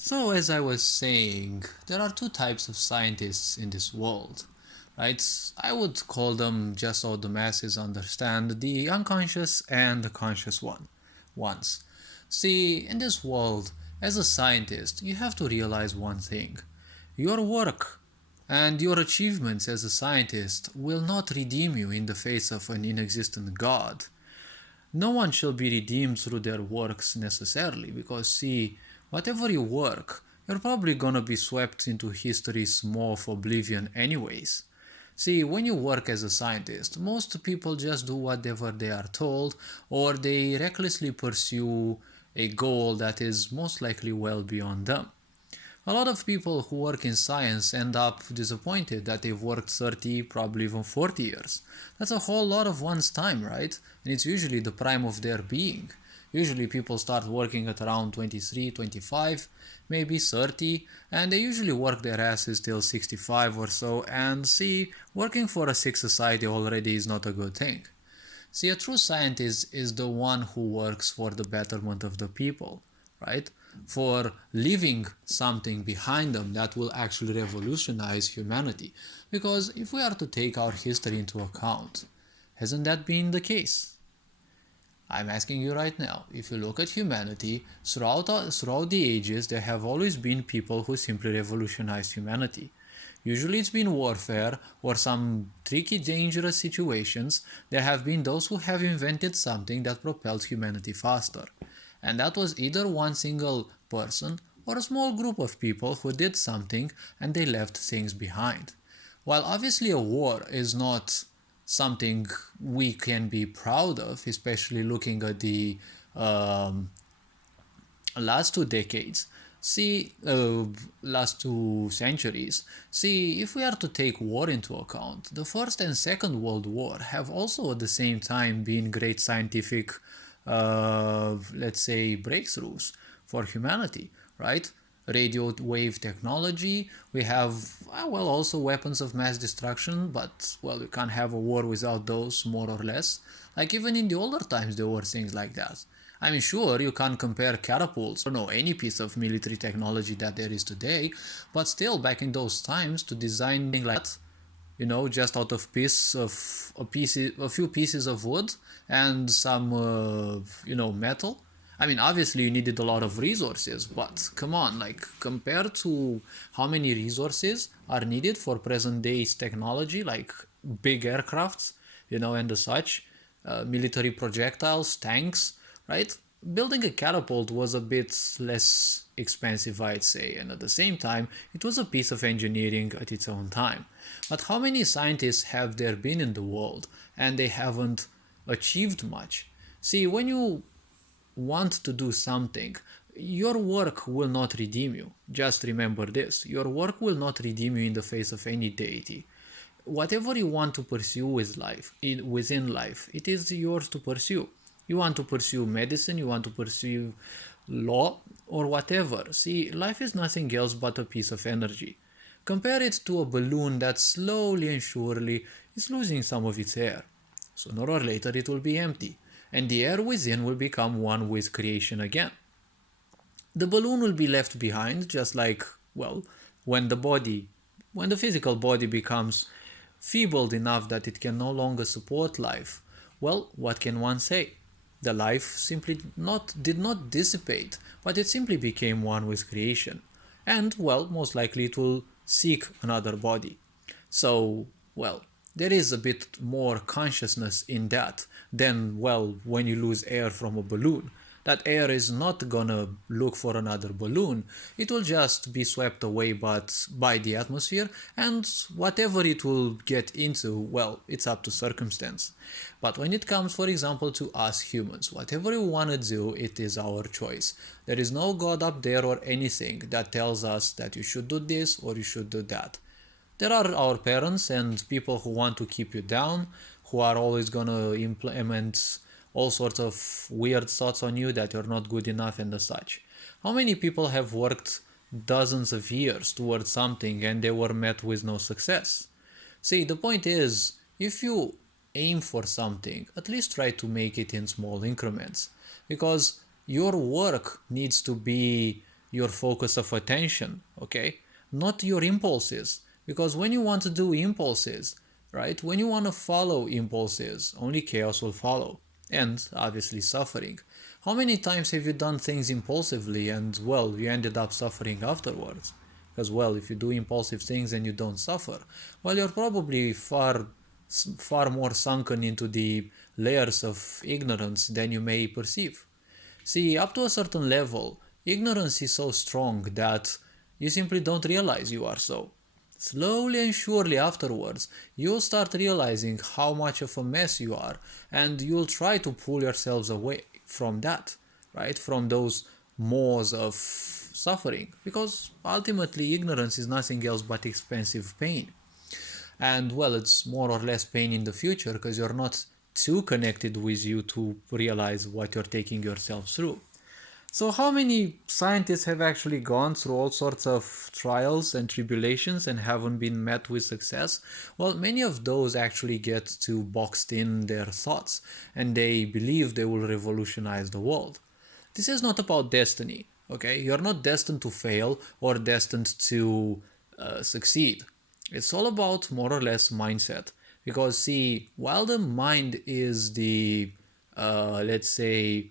So, as I was saying, there are two types of scientists in this world, right? I would call them, just so the masses understand, the unconscious and the conscious ones. See, in this world, as a scientist, you have to realize one thing. Your work and your achievements as a scientist will not redeem you in the face of an inexistent God. No one shall be redeemed through their works necessarily, because see, whatever you work, you're probably gonna be swept into history's maw of oblivion anyways. See, when you work as a scientist, most people just do whatever they are told, or they recklessly pursue a goal that is most likely well beyond them. A lot of people who work in science end up disappointed that they've worked 30, probably even 40 years. That's a whole lot of one's time, right? And it's usually the prime of their being. Usually people start working at around 23, 25, maybe 30, and they usually work their asses till 65 or so, and see, working for a sick society already is not a good thing. See, a true scientist is the one who works for the betterment of the people, right? For leaving something behind them that will actually revolutionize humanity. Because if we are to take our history into account, hasn't that been the case? I'm asking you right now, if you look at humanity, throughout the ages, there have always been people who simply revolutionized humanity. Usually it's been warfare or some tricky, dangerous situations. There have been those who have invented something that propelled humanity faster. And that was either one single person or a small group of people who did something and they left things behind. While obviously a war is not something we can be proud of, especially looking at the um, last 2 decades, see, last 2 centuries, see, if we are to take war into account, the First and Second World War have also at the same time been great scientific, let's say, breakthroughs for humanity, right? Radio wave technology, we have, well, also weapons of mass destruction, but, well, you can't have a war without those, more or less. Like, even in the older times, there were things like that. I mean, sure, you can't compare catapults or no any piece of military technology that there is today, but still, back in those times, to design like that, just out of a few pieces of wood and some, metal. I mean, obviously, you needed a lot of resources, but come on, like compared to how many resources are needed for present day's technology, like big aircrafts, and the such, military projectiles, tanks, right? Building a catapult was a bit less expensive, I'd say, and at the same time, it was a piece of engineering at its own time. But how many scientists have there been in the world and they haven't achieved much? See, when you want to do something, your work will not redeem you. Just remember this, your work will not redeem you in the face of any deity. Whatever you want to pursue within life, it is yours to pursue. You want to pursue medicine, you want to pursue law, or whatever. See, life is nothing else but a piece of energy. Compare it to a balloon that slowly and surely is losing some of its air. Sooner or later it will be empty, and the air within will become one with creation again. The balloon will be left behind, just like, well, when the body, when the physical body becomes feebled enough that it can no longer support life. Well, what can one say? The life simply did not dissipate, but it simply became one with creation. And, well, most likely it will seek another body. So, well, there is a bit more consciousness in that than, well, when you lose air from a balloon. That air is not gonna look for another balloon. It will just be swept away by the atmosphere, and whatever it will get into, well, it's up to circumstance. But when it comes, for example, to us humans, whatever we want to do, it is our choice. There is no God up there or anything that tells us that you should do this or you should do that. There are our parents and people who want to keep you down, who are always gonna implement all sorts of weird thoughts on you that you're not good enough and the such. How many people have worked dozens of years towards something and they were met with no success? See, the point is, if you aim for something, at least try to make it in small increments, because your work needs to be your focus of attention, okay? Not your impulses. Because when you want to do impulses, right? When you want to follow impulses, only chaos will follow. And obviously suffering. How many times have you done things impulsively and, well, you ended up suffering afterwards? Because, well, if you do impulsive things and you don't suffer, well, you're probably far more sunken into the layers of ignorance than you may perceive. See, up to a certain level, ignorance is so strong that you simply don't realize you are so. Slowly and surely afterwards, you'll start realizing how much of a mess you are, and you'll try to pull yourselves away from that, right? From those maws of suffering. Because ultimately, ignorance is nothing else but expensive pain. And well, it's more or less pain in the future because you're not too connected with you to realize what you're taking yourself through. So how many scientists have actually gone through all sorts of trials and tribulations and haven't been met with success? Well, many of those actually get to boxed in their thoughts and they believe they will revolutionize the world. This is not about destiny, okay? You're not destined to fail or destined to succeed. It's all about more or less mindset. Because see, while the mind is the, let's say,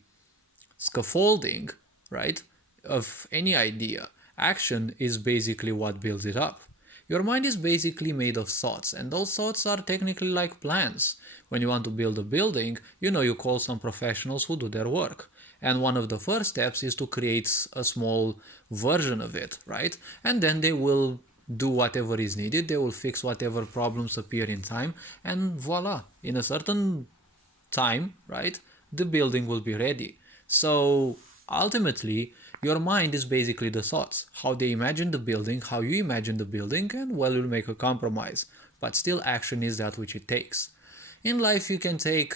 scaffolding, right, of any idea, action is basically what builds it up. Your mind is basically made of thoughts, and those thoughts are technically like plans. When you want to build a building, you call some professionals who do their work. And one of the first steps is to create a small version of it, right? And then they will do whatever is needed, they will fix whatever problems appear in time, and voila, in a certain time, right, the building will be ready. So ultimately, your mind is basically the thoughts, how they imagine the building, how you imagine the building, and well, you'll make a compromise. But still, action is that which it takes. In life, you can take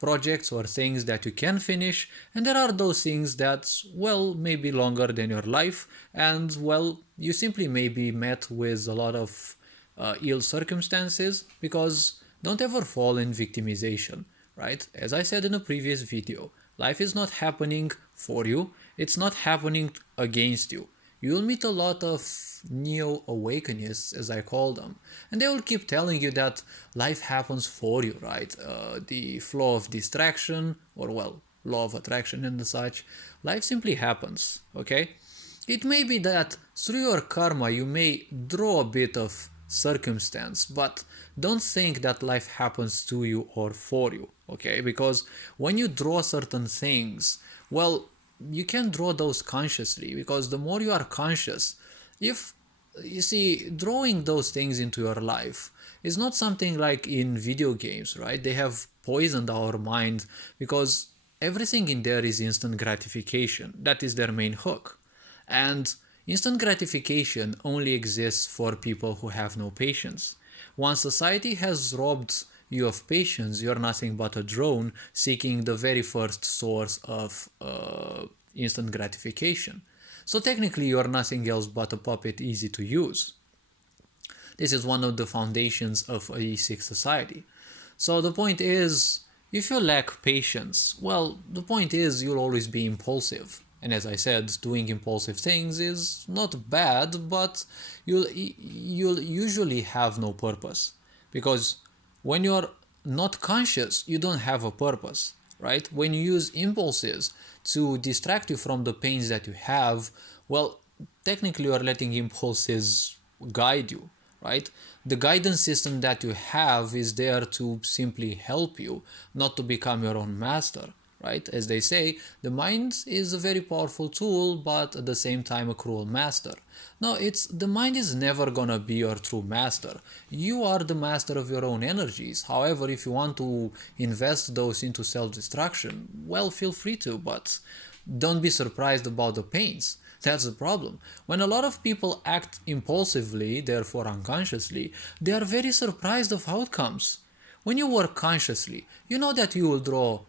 projects or things that you can finish, and there are those things that, well, may be longer than your life, and well, you simply may be met with a lot of ill circumstances, because don't ever fall in victimization, right? As I said in a previous video, life is not happening for you, it's not happening against you. You'll meet a lot of neo-awakenists, as I call them, and they will keep telling you that life happens for you, right? The flow of distraction, or well, law of attraction and such, life simply happens, okay? It may be that through your karma you may draw a bit of circumstance, but don't think that life happens to you or for you, okay? Because when you draw certain things, well, you can draw those consciously, because the more you are conscious, if you see, drawing those things into your life is not something like in video games, right? They have poisoned our mind because everything in there is instant gratification. That is their main hook. And instant gratification only exists for people who have no patience. Once society has robbed you of patience, you're nothing but a drone seeking the very first source of instant gratification. So technically you're nothing else but a puppet easy to use. This is one of the foundations of a sick society. So the point is, if you lack patience, well, the point is you'll always be impulsive. And as I said, doing impulsive things is not bad, but you'll usually have no purpose. Because when you're not conscious, you don't have a purpose, right? When you use impulses to distract you from the pains that you have, well, technically you're letting impulses guide you, right? The guidance system that you have is there to simply help you, not to become your own master, right? As they say, the mind is a very powerful tool, but at the same time a cruel master. No, the mind is never gonna be your true master. You are the master of your own energies. However, if you want to invest those into self-destruction, well, feel free to, but don't be surprised about the pains. That's the problem. When a lot of people act impulsively, therefore unconsciously, they are very surprised of outcomes. When you work consciously, you know that you will draw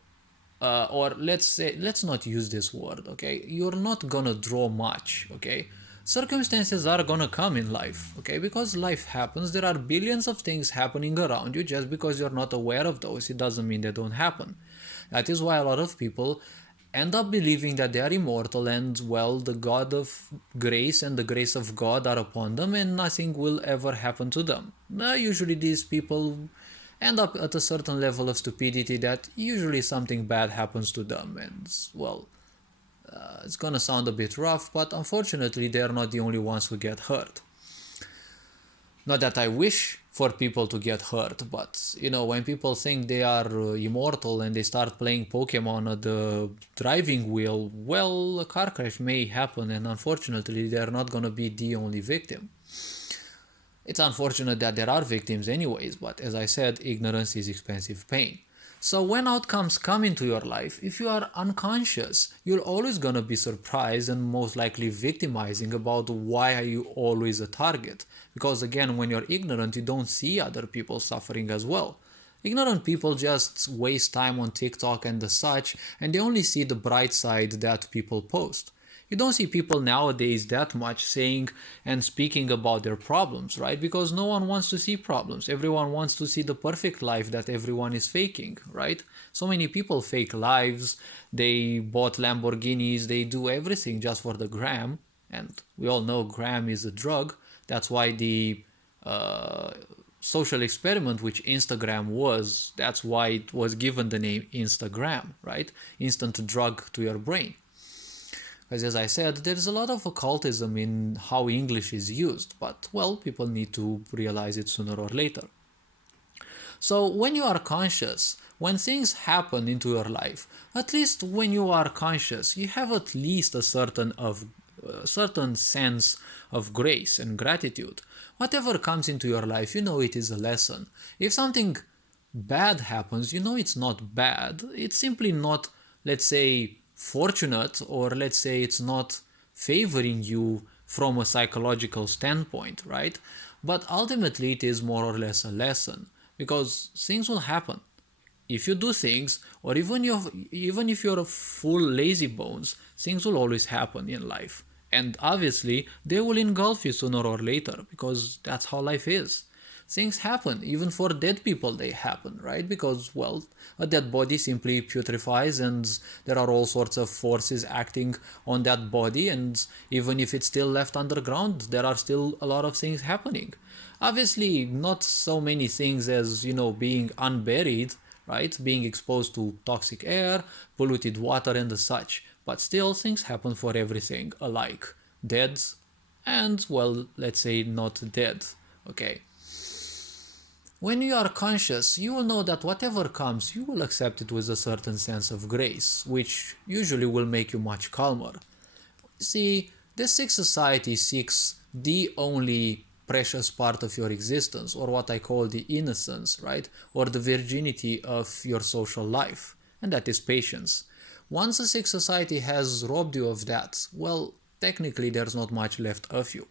or let's not use this word, okay? You're not gonna draw much, okay? Circumstances are gonna come in life, okay? Because life happens, there are billions of things happening around you. Just because you're not aware of those, it doesn't mean they don't happen. That is why a lot of people end up believing that they are immortal and, well, the God of grace and the grace of God are upon them and nothing will ever happen to them. Usually these people end up at a certain level of stupidity that usually something bad happens to them, and, well, it's gonna sound a bit rough, but unfortunately they are not the only ones who get hurt. Not that I wish for people to get hurt, but when people think they are immortal and they start playing Pokemon at the driving wheel, well, a car crash may happen, and unfortunately they're not gonna be the only victim. It's unfortunate that there are victims anyways, but as I said, ignorance is expensive pain. So when outcomes come into your life, if you are unconscious, you're always gonna be surprised and most likely victimizing about why are you always a target. Because again, when you're ignorant, you don't see other people suffering as well. Ignorant people just waste time on TikTok and the such, and they only see the bright side that people post. You don't see people nowadays that much saying and speaking about their problems, right? Because no one wants to see problems. Everyone wants to see the perfect life that everyone is faking, right? So many people fake lives. They bought Lamborghinis. They do everything just for the gram. And we all know gram is a drug. That's why the social experiment which Instagram was, that's why it was given the name Instagram, right? Instant drug to your brain. Because as I said, there's a lot of occultism in how English is used, but, well, people need to realize it sooner or later. So when you are conscious, when things happen into your life, at least when you are conscious, you have at least a certain sense of grace and gratitude. Whatever comes into your life, it is a lesson. If something bad happens, it's not bad. It's simply not, let's say, fortunate, or let's say it's not favoring you from a psychological standpoint, right? But ultimately it is more or less a lesson, because things will happen. If you do things, or even if you're a full lazy bones, things will always happen in life. And obviously they will engulf you sooner or later, because that's how life is. Things happen, even for dead people they happen, right? Because, well, a dead body simply putrefies and there are all sorts of forces acting on that body, and even if it's still left underground, there are still a lot of things happening. Obviously, not so many things as, being unburied, right? Being exposed to toxic air, polluted water and the such. But still, things happen for everything alike. Dead and, well, let's say not dead, okay? When you are conscious, you will know that whatever comes, you will accept it with a certain sense of grace, which usually will make you much calmer. See, this sick society seeks the only precious part of your existence, or what I call the innocence, right? Or the virginity of your social life, and that is patience. Once a sick society has robbed you of that, well, technically there's not much left of you.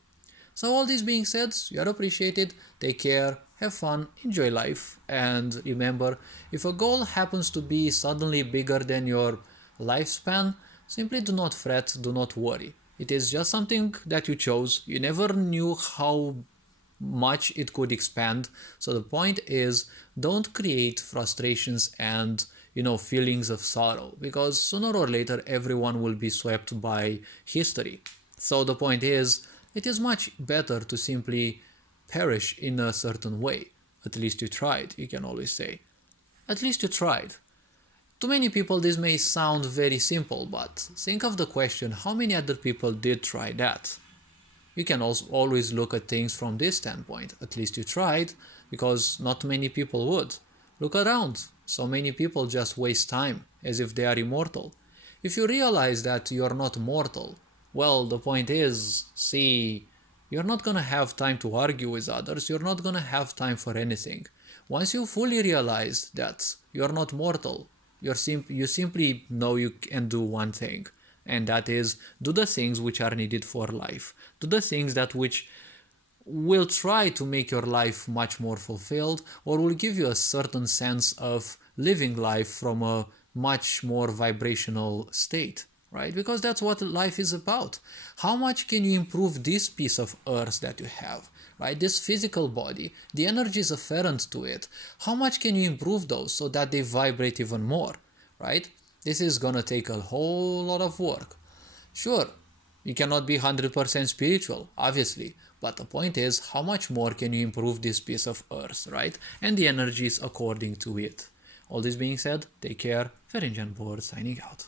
So all this being said, you are appreciated, take care, have fun, enjoy life, and remember, if a goal happens to be suddenly bigger than your lifespan, simply do not fret, do not worry. It is just something that you chose, you never knew how much it could expand, so the point is, don't create frustrations and feelings of sorrow, because sooner or later everyone will be swept by history. So the point is, it is much better to simply perish in a certain way. At least you tried, you can always say. At least you tried. To many people this may sound very simple, but think of the question, how many other people did try that? You can also always look at things from this standpoint. At least you tried, because not many people would. Look around. So many people just waste time, as if they are immortal. If you realize that you are not mortal, well, the point is, see, you're not gonna have time to argue with others, you're not gonna have time for anything. Once you fully realize that you're not mortal, you simply know you can do one thing, and that is do the things which are needed for life. Do the things that which will try to make your life much more fulfilled, or will give you a certain sense of living life from a much more vibrational state, right? Because that's what life is about. How much can you improve this piece of earth that you have, right? This physical body, the energies afferent to it, how much can you improve those so that they vibrate even more, right? This is gonna take a whole lot of work. Sure, you cannot be 100% spiritual, obviously, but the point is, how much more can you improve this piece of earth, right? And the energies according to it. All this being said, take care. Ferenc Board signing out.